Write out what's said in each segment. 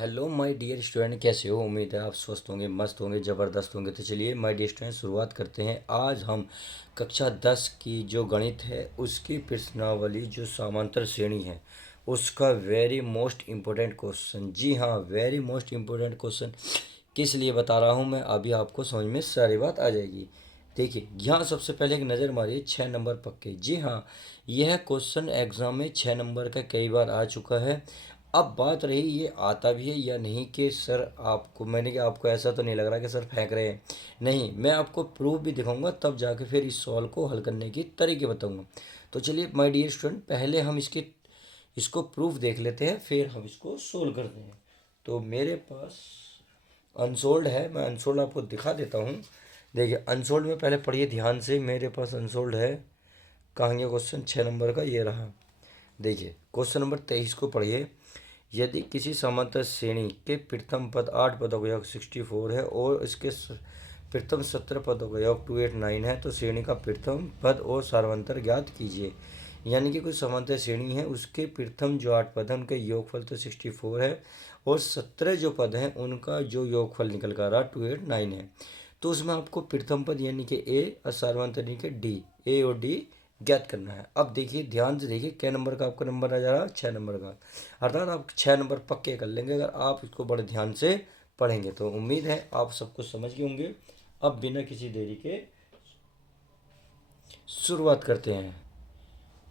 Hello my dear student, कैसे हो? उम्मीद है आप स्वस्थ होंगे, मस्त होंगे, ज़बरदस्त होंगे। तो चलिए माय डियर स्टूडेंट, शुरुआत करते हैं। आज हम कक्षा 10 की जो गणित है उसकी प्रश्नावली जो समांतर श्रेणी है उसका वेरी मोस्ट इम्पोर्टेंट क्वेश्चन, जी हाँ वेरी मोस्ट इम्पोर्टेंट क्वेश्चन किस लिए बता रहा हूँ मैं, अभी आपको समझ में सारी बात आ जाएगी। देखिए यहाँ सबसे पहले एक नज़र मारिए 6 नंबर पक्के। जी हाँ, यह क्वेश्चन एग्ज़ाम में 6 नंबर का कई बार आ चुका है। अब बात रही ये आता भी है या नहीं कि सर आपको मैंने कि आपको ऐसा तो नहीं लग रहा कि सर फेंक रहे हैं। नहीं, मैं आपको प्रूफ भी दिखाऊंगा, तब जाके फिर इस सवाल को हल करने की तरीके बताऊंगा। तो चलिए माय डियर स्टूडेंट, पहले हम इसको प्रूफ देख लेते हैं, फिर हम इसको सोल्व करते हैं। तो मेरे पास अनसोल्ड है, मैं अनसोल्ड आपको दिखा देता हूँ। देखिए अनसोल्ड में पहले पढ़िए ध्यान से, मेरे पास अनसोल्ड है। कहानी क्वेश्चन 6 नंबर का ये रहा। देखिए क्वेश्चन नंबर 23 को पढ़िए। यदि किसी समांतर श्रेणी के प्रथम पद 8 पदों का योग 64 है और इसके प्रथम 17 पदों का योग 289 है, तो श्रेणी का प्रथम पद और सारवंतर ज्ञात कीजिए। यानी कि कोई समांतर श्रेणी है, उसके प्रथम जो 8 पद हैं उनके योगफल तो 64 है और 17 जो पद हैं उनका जो योगफल निकल कर रहा 289 है। तो उसमें आपको प्रथम पद यानी कि ए और सारवंतर यानी कि डी, ए और डी ज्ञात करना है। अब देखिए ध्यान से देखिए, क्या नंबर का आपका नंबर आ जा रहा है? 6 नंबर का। अर्थात आप 6 नंबर पक्के कर लेंगे अगर आप इसको बड़े ध्यान से पढ़ेंगे। तो उम्मीद है आप सब कुछ समझ गए होंगे। अब बिना किसी देरी के शुरुआत करते हैं।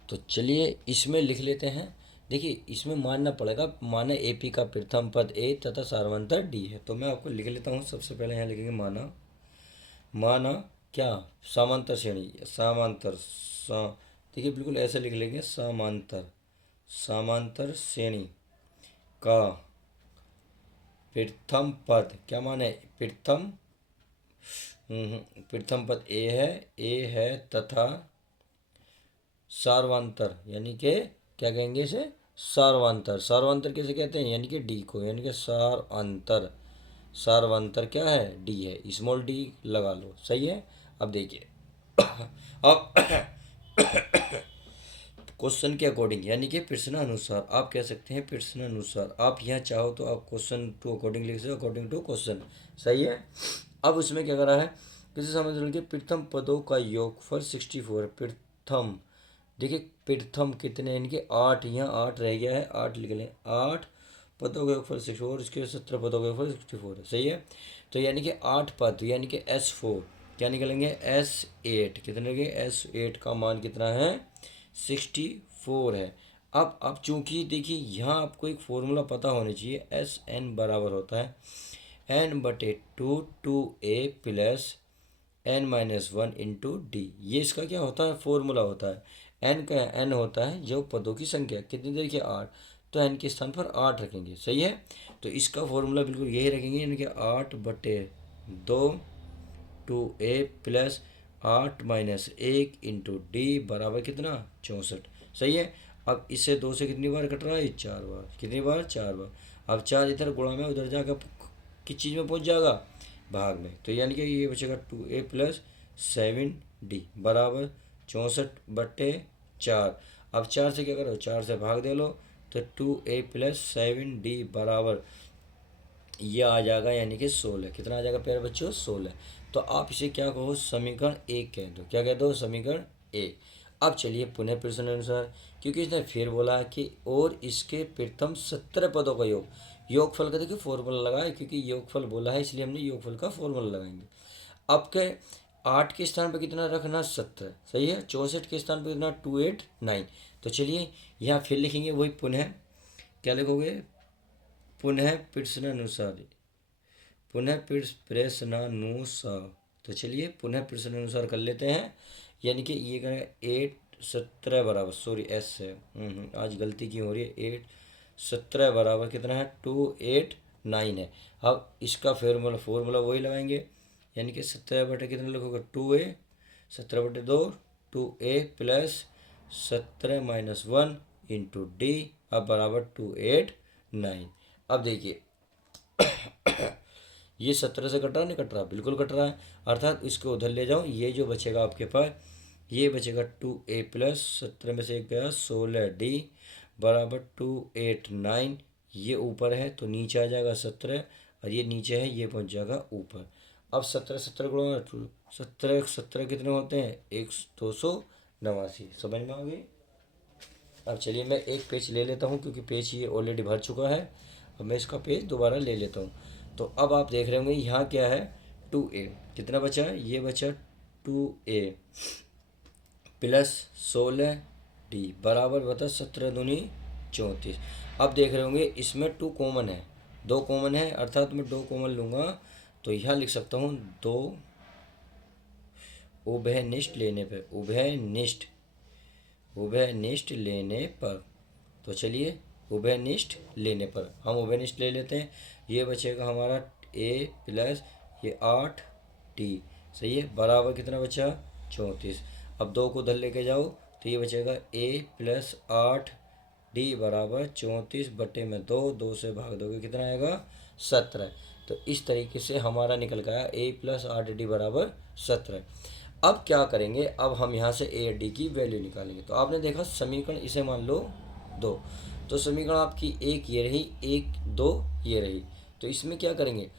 तो चलिए इसमें लिख लेते हैं। देखिए इसमें मानना पड़ेगा, माना एपी का प्रथम पद ए तथा सारवंतर डी है। तो मैं आपको लिख लेता हूँ। सबसे पहले यहाँ लिखेंगे माना, माना क्या? समांतर श्रेणी, समांतर देखिए बिल्कुल ऐसे लिख लेंगे, समांतर, समांतर श्रेणी का प्रथम पद, क्या माने प्रथम, प्रथम पद ए है तथा सार्वंतर यानी कि क्या कहेंगे इसे? सार्वंतर। सार्वंतर किसे कहते हैं? यानी कि डी को, यानी कि सारांतर। सार्वंतर क्या है? डी है, स्मॉल डी लगा लो, सही है। अब देखिए अब क्वेश्चन के अकॉर्डिंग यानी कि प्रश्न अनुसार, आप कह सकते हैं प्रश्न अनुसार। आप यहाँ चाहो तो आप क्वेश्चन टू अकॉर्डिंग लिख सकते हो, अकॉर्डिंग टू क्वेश्चन, सही है। अब उसमें क्या करा है? किसी समांतर के प्रथम पदों का योगफल 64 प्रथम। देखिए प्रथम कितने, यानी कि 8, यहाँ 8 रह गया है, 8 लिख लें। 8 पदों का योगफल 64, इसके 17 पदों का योगफल 64 है, सही है। तो यानी कि 8 पद यानी कि S4 क्या निकलेंगे? S8 कितने लगे? S8 का मान कितना है? 64 है। अब चूंकि देखिए यहाँ आपको एक फॉर्मूला पता होना चाहिए। SN बराबर होता है N/2 2A + N-1 into D. ये इसका क्या होता है? फॉर्मूला होता है। एन का एन होता है जो पदों की संख्या, कितनी देर की? 8। तो एन के स्थान पर 8 रखेंगे, सही है। तो इसका फॉर्मूला बिल्कुल यही रखेंगे, यानी कि 8/2 2A + 8-1 इंटू डी बराबर कितना? 64, सही है। अब इससे 2 से कितनी बार कट रहा है? 4 बार। कितनी बार? 4 बार। अब 4 इधर गुणा में उधर जाकर किस चीज़ में पहुंच जाएगा? भाग में। तो यानी कि ये बचेगा 2A + 7D बराबर 64/4। अब 4 से क्या करो? 4 से भाग दे लो, तो 2A + 7D बराबर ये आ जाएगा, यानी कि 16। कितना आ जाएगा प्यारे बच्चों? 16। तो आप इसे क्या कहो? समीकरण 1 कह दो। क्या कह दो? समीकरण 1। अब चलिए पुनः प्रश्न अनुसार, क्योंकि इसने फिर बोला कि और इसके प्रथम 17 पदों का योगफल का देखिए फॉर्मूला लगाए, क्योंकि योगफल बोला है इसलिए हमने योगफल का फॉर्मूला लगाएंगे। अब के 8 के स्थान पर कितना रखना? 17, सही है। 64 के स्थान पर कितना? 289। तो चलिए यहाँ फिर लिखेंगे वही पुनः, क्या लिखोगे? पुनः प्रश्नानुसार, पुनः प्रश्नानुसार। तो चलिए पुनः प्रश्नानुसार कर लेते हैं। यानी कि ये करें 8 17 बराबर, सॉरी एस है, आज गलती क्यों हो रही है? 8 17 बराबर कितना है? 289 है। अब इसका फॉर्मूला वही लगाएंगे, यानी कि 17/, कितना लिखोगे? 2A, 17/2 2A + 17-1 इंटू डी, अब बराबर 289। अब देखिए ये 17 से कट रहा नहीं कट रहा? बिल्कुल कट रहा है। अर्थात इसको उधर ले जाओ, ये जो बचेगा आपके पास, ये बचेगा 2A + 17 में से एक गया 16D बराबर 289 ये ऊपर है तो नीचे आ जाएगा 17, और ये नीचे है ये पहुंच जाएगा ऊपर। अब 17 17 गुणा 17 17 कितने होते हैं, 289। समझ में आ गई। अब चलिए मैं एक पेज ले लेता हूँ क्योंकि पेज ये ऑलरेडी भर चुका है। अब मैं इसका पेज दोबारा ले लेता हूँ। तो अब आप देख रहे होंगे यहाँ क्या है, 2a कितना बचा है, ये बचा 2a प्लस 16d बराबर बता 17 दूनी 34। अब देख रहे होंगे इसमें 2 कॉमन है, 2 कॉमन है, अर्थात मैं 2 कॉमन लूँगा तो यहाँ लिख सकता हूँ 2 उभयनिष्ठ लेने पर, उभयनिष्ठ लेने पर। तो चलिए उभयनिष्ठ लेने पर हम उभयनिष्ठ ले लेते हैं। ये बचेगा हमारा a प्लस ये 8d, सही है, बराबर कितना बचा 34। अब 2 को उधर लेके जाओ तो ये बचेगा a प्लस 8d बराबर 34 बटे में 2, 2 से भाग दोगे कितना आएगा 17। तो इस तरीके से हमारा निकल गया a प्लस 8d बराबर 17। अब क्या करेंगे, अब हम यहाँ से ए डी की वैल्यू निकालेंगे। तो आपने देखा समीकरण इसे मान लो 2, तो समीकरण आपकी एक ये रही, एक 2 ये रही। तो इसमें क्या करेंगे,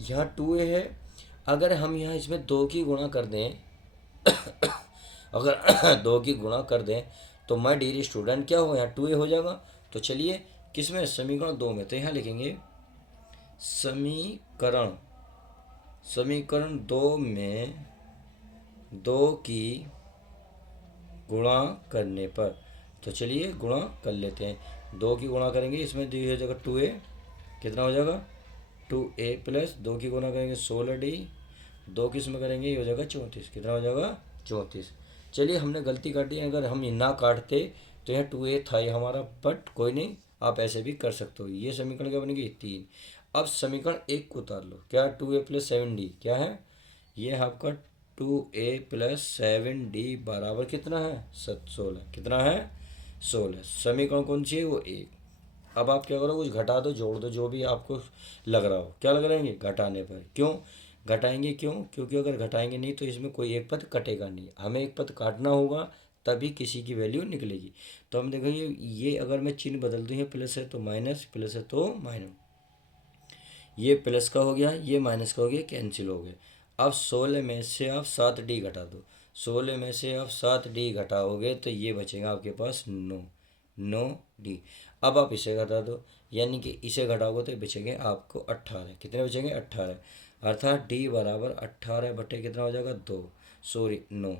यहाँ 2a है, अगर हम यहाँ इसमें 2 की गुणा कर दें अगर 2 की गुणा कर दें तो माय डियर स्टूडेंट क्या होगा, यहाँ 2a हो जाएगा। तो चलिए किसमें, समीकरण 2 में, तो यहाँ लिखेंगे समीकरण 2 में 2 की गुणा करने पर। तो चलिए गुणा कर लेते हैं, 2 की गुणा करेंगे इसमें दी हो जाएगा 2a, कितना हो जाएगा 2a प्लस 2 की गुणा करेंगे 16d, 2 की इसमें करेंगे ये हो जाएगा 34, कितना हो जाएगा 34। चलिए हमने गलती कर दी, अगर हम ना काटते तो यहाँ 2a था ये हमारा, बट कोई नहीं, आप ऐसे भी कर सकते हो। ये समीकरण क्या बनेगी 3। अब समीकरण 1 को उतार लो, क्या 2a प्लस 7d क्या है, ये है आपका 2a प्लस 7d बराबर कितना है 16, कितना है 16। समीकरण कौन सी है, वो 1। अब आप क्या करो, कुछ घटा दो जोड़ दो, जो भी आपको लग रहा हो। क्या लग रहा है घटाने पर, क्यों घटाएंगे, क्यों, क्योंकि अगर घटाएंगे नहीं तो इसमें कोई एक पद कटेगा नहीं, हमें एक पद काटना होगा तभी किसी की वैल्यू निकलेगी। तो हम देखेंगे ये अगर मैं चिन्ह बदल दूँ, ये प्लस है तो माइनस, प्लस है तो माइनस, ये प्लस का हो गया, ये माइनस का हो गया, कैंसिल हो गया। अब 16 में से आप 7d घटा दो, 16 में से आप 7d घटाओगे तो ये बचेगा आपके पास 9d। अब आप इसे घटा दो, यानी कि इसे घटाओगे तो बचेंगे आपको 18, कितने बचेंगे 18, अर्थात d बराबर 18 बटे कितना हो जाएगा 2, सॉरी 9।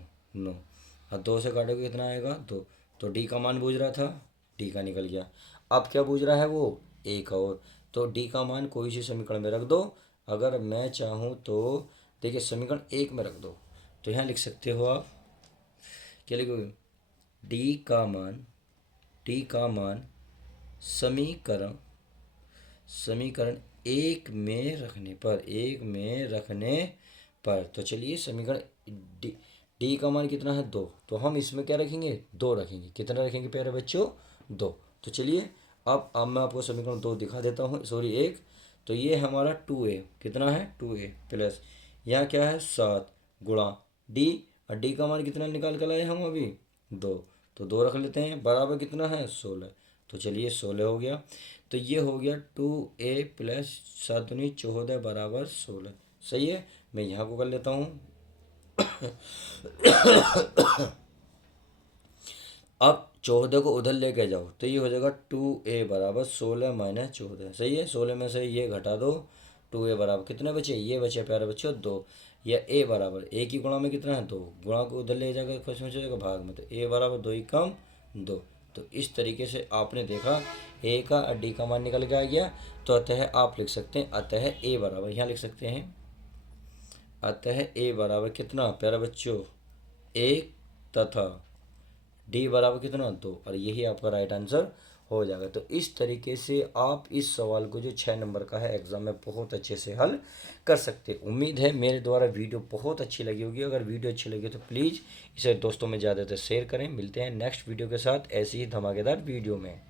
और 2 से काटोगे कितना आएगा 2, तो d का मान पूछ रहा था, d का निकल गया। अब क्या पूछ रहा है वो, एक और, तो d का मान कोई सी समीकरण में रख दो। अगर मैं चाहूँ तो देखिए समीकरण 1 में रख दो, तो यहाँ लिख सकते हो आप, क्या लिखोगे, d का मान समीकरण 1 में रखने पर, तो चलिए समीकरण d का मान कितना है 2, तो हम इसमें क्या रखेंगे 2 रखेंगे, कितना रखेंगे प्यारे बच्चों 2। तो चलिए अब मैं आपको समीकरण 2 दिखा देता हूँ, सॉरी 1। तो ये हमारा 2a, कितना है 2a प्लस यहाँ क्या है 7 गुणा d, और d का मान कितना निकाल कर लाए हम अभी 2, तो 2 रख लेते हैं, बराबर कितना है 16। तो चलिए 16 हो गया। तो ये हो गया 2a प्लस 7 दूनी 14 बराबर 16, सही है। मैं यहाँ को कर लेता हूँ अब 14 को उधर लेके जाओ तो ये हो जाएगा 2a बराबर 16 माइनस 14, सही है। 16 में से ये घटा दो, 2a बराबर कितने बचे, ये बचे प्यारे बच्चों 2, या a बराबर a की गुणा में कितना है 2, गुणा को उधर ले जाएगा कुछ में जाएगा भाग में, तो a बराबर 2 ही कम 2। तो इस तरीके से आपने देखा a का और d का मान निकल के आ गया। तो अतः आप लिख सकते हैं, अतः a बराबर यहाँ लिख सकते हैं, अतः a बराबर कितना प्यारे बच्चों 1 तथा d बराबर कितना 2, और यही आपका राइट आंसर हो जाएगा। तो इस तरीके से आप इस सवाल को जो 6 नंबर का है एग्ज़ाम में बहुत अच्छे से हल कर सकते। उम्मीद है मेरे द्वारा वीडियो बहुत अच्छी लगी होगी। अगर वीडियो अच्छी लगी तो प्लीज़ इसे दोस्तों में ज़्यादातर शेयर करें। मिलते हैं नेक्स्ट वीडियो के साथ ऐसी ही धमाकेदार वीडियो में।